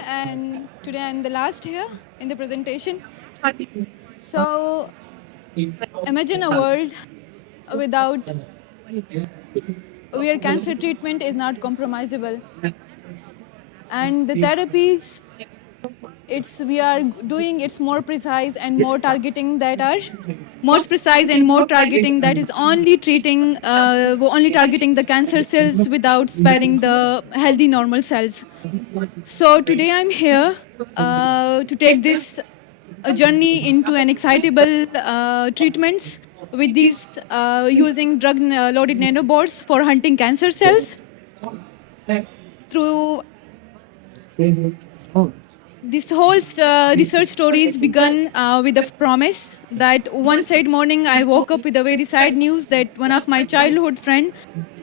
And today I'm the last here in the presentation. So imagine a world without where cancer treatment is not compromisable, and the therapies we are doing it's more precise and more targeting that are more precise and more targeting that is only targeting the cancer cells without sparing the healthy normal cells. So today I'm here to take this journey into an excitable treatments with these using drug-loaded nanobots for hunting cancer cells. Through this whole research story is begun with a promise that one sad morning I woke up with a very sad news that one of my childhood friend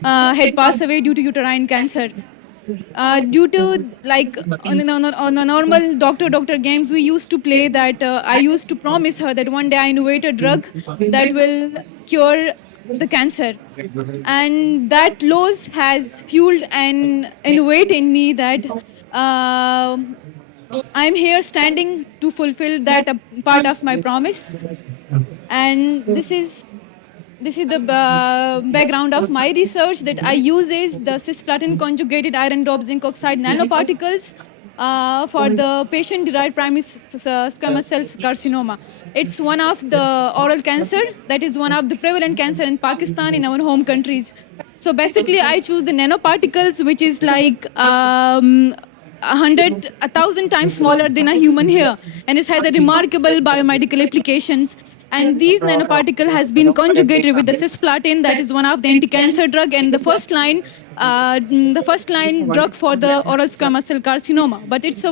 had passed away due to uterine cancer. Due to like on a normal doctor games we used to play that I used to promise her that one day I innovate a drug that will cure the cancer, and that loss has fueled and innovate in me that uh, I'm here standing to fulfill that part of my promise. And this is the background of my research that I use is the cisplatin conjugated iron dope zinc oxide nanoparticles for the patient-derived primary squamous cell carcinoma. It's one of the oral cancer that is one of the prevalent cancer in Pakistan, in our home countries. So basically, I choose the nanoparticles, which is like 1,000 times smaller than a human hair, and it has a remarkable biomedical applications. And these nanoparticle has been conjugated with the cisplatin, that is one of the anti-cancer drug, and the first line drug for the oral squamous cell carcinoma. But has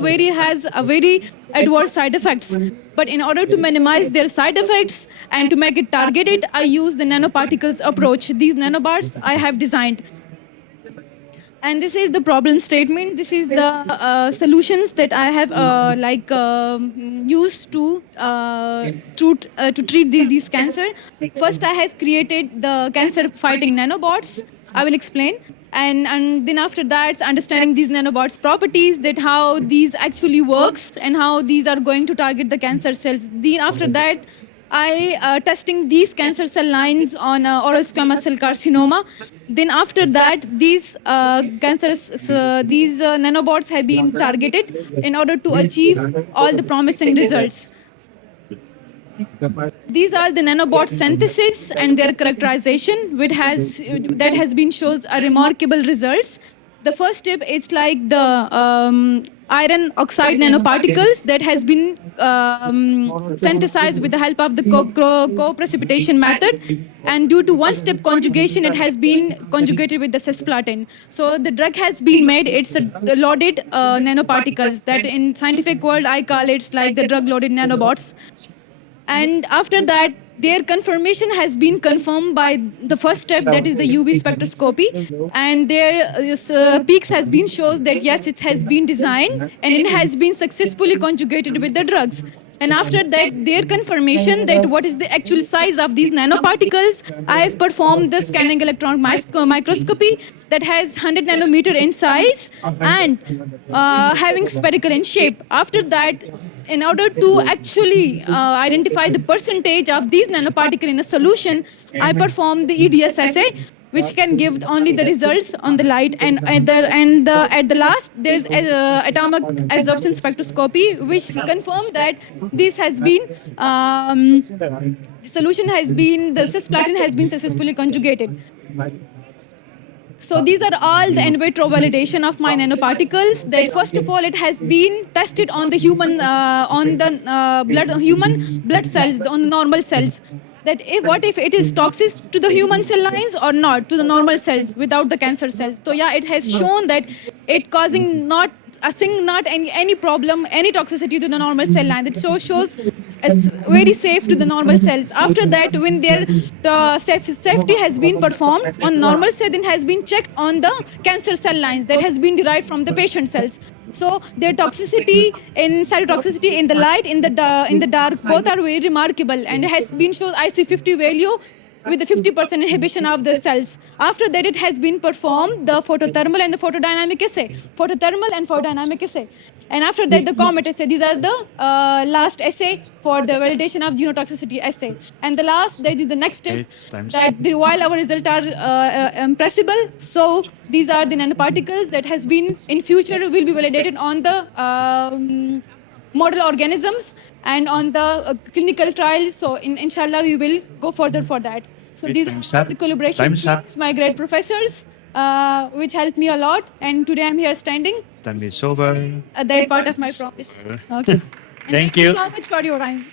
a very adverse side effects. But in order to minimize their side effects and to make it targeted, I use the nanoparticles approach. These nanobots I have designed. And this is the problem statement. This is the solutions that I have used to treat these cancer. First, I have created the cancer-fighting nanobots. I will explain. And then after that, understanding these nanobots' properties, that how these actually works and how these are going to target the cancer cells. Then after that, I testing these cancer cell lines on oral squamous cell carcinoma. Then after that, these nanobots have been targeted in order to achieve all the promising results. These are the nanobot synthesis and their characterization, that has been shows a remarkable results. The first step is like the iron oxide nanoparticles that has been synthesized with the help of the co-precipitation method, and due to one-step conjugation, it has been conjugated with the cisplatin. So the drug has been made. It's a loaded nanoparticles that in scientific world I call it's like the drug-loaded nanobots. And after that, their confirmation has been confirmed by the first step, that is the UV spectroscopy, and their peaks has been shows that yes, it has been designed and it has been successfully conjugated with the drugs. And after that, their confirmation that what is the actual size of these nanoparticles, I have performed the scanning electron microscopy that has 100 nanometer in size and having spherical in shape. After that, in order to actually identify the percentage of these nanoparticles in a solution, I perform the EDS assay, which can give only the results on the light. And at the last, there is atomic absorption spectroscopy, which confirms that this has been the solution has been the cisplatin has been successfully conjugated. So these are all the in vitro validation of my nanoparticles. That first of all, it has been tested on the human human blood cells, on the normal cells. That what if it is toxic to the human cell lines or not, to the normal cells without the cancer cells. So yeah, it has shown that it causing not any problem, any toxicity to the normal cell line. It shows as very safe to the normal cells. After that, when their safety has been performed on normal cells, then has been checked on the cancer cell lines that has been derived from the patient cells. So their toxicity in cytotoxicity in the light, in the dark, both are very remarkable, and it has been shown IC50 value with the 50% inhibition of the cells. After that, it has been performed the photothermal and the photodynamic assay, photothermal and photodynamic assay. And after that, the COMET assay. These are the last assay for the validation of genotoxicity assay. And the last, that is the next step, while our results are impressible, so these are the nanoparticles that has been in future will be validated on the model organisms and on the clinical trials. So inshallah, we will go further for that. So these are the collaboration teams, my great professors, which helped me a lot. And today I'm here standing. Time is over. That part of my promise. Okay. And Thank you. so much for your time.